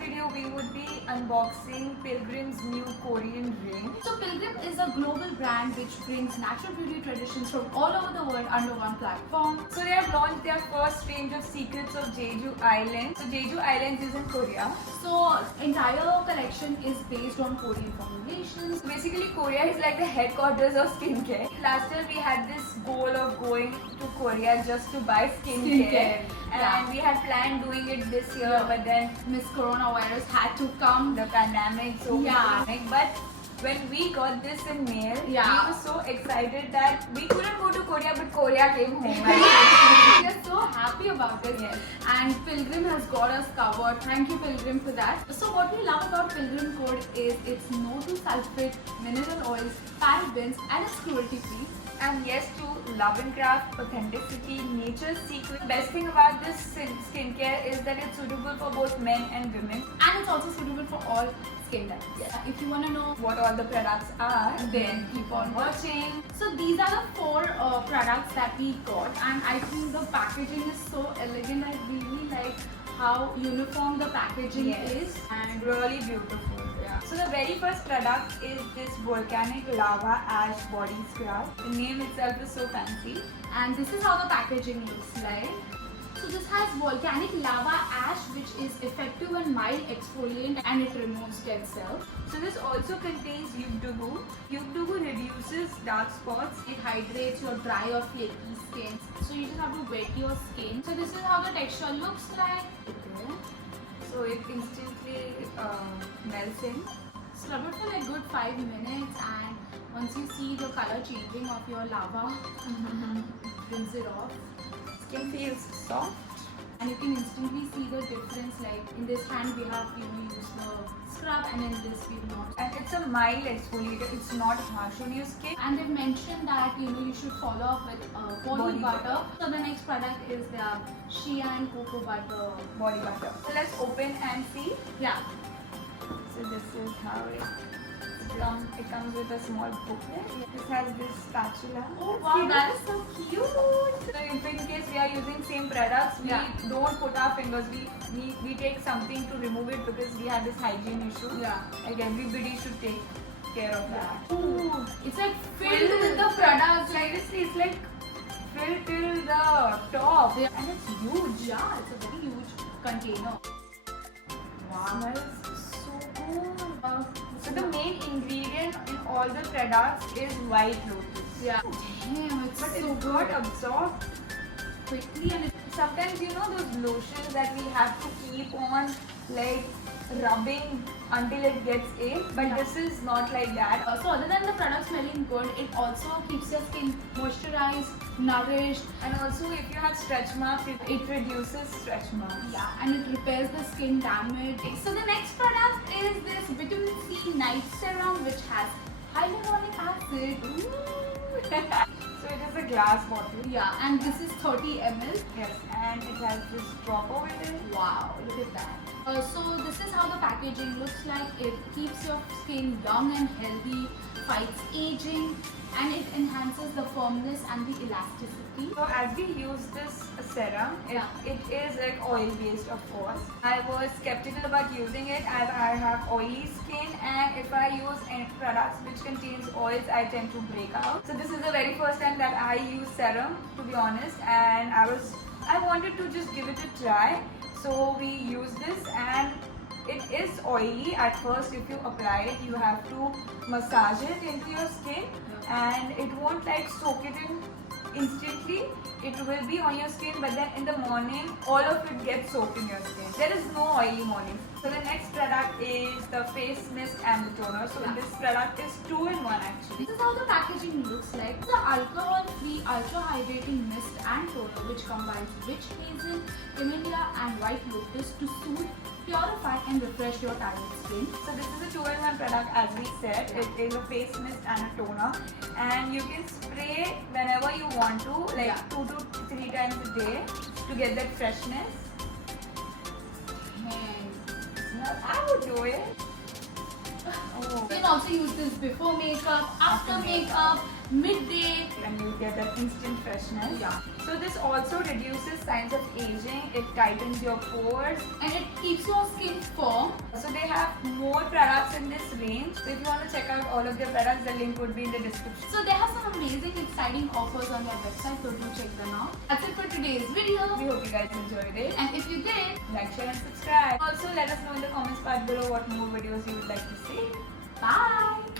video we would be unboxing Pilgrim's new Korean range. So Pilgrim is a global brand which brings natural beauty traditions from all over the world under one platform. So they have launched their first range of Secrets of Jeju Island. So Jeju Island is in Korea. So entire collection is based on Korean formulations. So basically Korea is like the headquarters of skincare. Last year we had this goal of going to Korea just to buy skincare. And we had planned doing it this year, but then Miss Coronavirus had to come. the pandemic, but when we got this in mail, we were so excited that we couldn't go to Korea, but Korea came home. We are so happy about it. Yes. And Pilgrim has got us covered. Thank you, Pilgrim, for that. So what we love about Pilgrim Code is its no to sulfate, mineral oils, parabens, and it's cruelty free. And yes to love and craft, authenticity, nature's secret. Best thing about this skincare is that it's suitable for both men and women. And it's also suitable for all skin types. Yes. If you want to know What all the products are, then keep on watching. So these are the four products that we got, and I think the packaging is so elegant. I really like how uniform the packaging is, and really beautiful. So the very first product is this volcanic lava ash body scrub. The name itself is so fancy. and this is how the packaging looks like. So this has volcanic lava ash, which is effective and mild exfoliant, and it removes dead cells. So this also contains Yugdugu. Yugdugu reduces dark spots. It hydrates your dry or flaky skin. So you just have to wet your skin. So this is how the texture looks like. So it instantly melts in. Scrub it for like good 5 minutes, and once you see the color changing of your lava, rinse it off. Skin feels soft. And you can instantly see the difference. Like in this hand we have used the scrub, and in this we've not. And it's a mild exfoliator. It's not harsh on your skin. And they've mentioned that you should follow up with body butter. So the next product is the Shea and cocoa butter Body butter. So let's open and see. Yeah. So this is how it comes with a small booklet. This has this spatula. Oh wow, that is so cute. So if in case we are using same products, we don't put our fingers. We take something to remove it because we have this hygiene issue. Yeah. Like everybody should take care of that. Ooh, it's like filled with the products. Like Seriously, it's like filled till the top. Yeah. And it's huge. yeah, it's a very huge container. Wow. Smells so good. So the main ingredient in all the products is white lotus. Yeah. Damn, it's But so it's good. not absorbed. Quickly, and Sometimes those lotions that we have to keep on like rubbing until it gets in, but this is not like that. so other than the product smelling good, it also keeps your skin moisturized, nourished, And also if you have stretch marks, it reduces stretch marks. and it repairs the skin damage. So the next product is this vitamin C night serum, which has hyaluronic acid. So it is a glass bottle. Yeah, and this is 30 ml. Yes, and it has this dropper with it. Wow, look at that. So this is how the packaging looks like. It keeps your skin young and healthy, fights aging, and it enhances the firmness and the elasticity. So as we use this serum, it is like oil based, of course. I was skeptical about using it as I have oily skin, and if I use any products which contains oils, I tend to break out. So this is the very first time that I use serum, to be honest, and I wanted to just give it a try. So we use this, and it is oily at first. If you apply it, you have to massage it into your skin, and it won't like soak it in instantly. It will be on your skin, but then in the morning all of it gets soaked in your skin. There is no oily morning. So the next product is the face mist and the toner. So this product is 2-in-1 actually. This is how the packaging looks like. The alcohol-free ultra hydrating mist and toner, which combines witch hazel, camellia, and white lotus to soothe, purify, and refresh your tired skin. So this is a 2-in-1 product, as we said. It is a face mist and a toner, and you can spray whenever you want to, like 2 to 3 times a day to get that freshness. I would do it. You can also use this before makeup, after makeup, midday. and you get that instant freshness. Yeah. So this also reduces signs of aging. It tightens your pores. And it keeps your skin firm. So they have more products in this range. So if you want to check out all of their products, the link would be in the description. So they have some amazing, exciting offers on their website, so do check them out. That's it for today's video. We hope you guys enjoyed it. And if you did, Like, share and subscribe. Also let us know in the comments part below what more videos you would like to see. bye.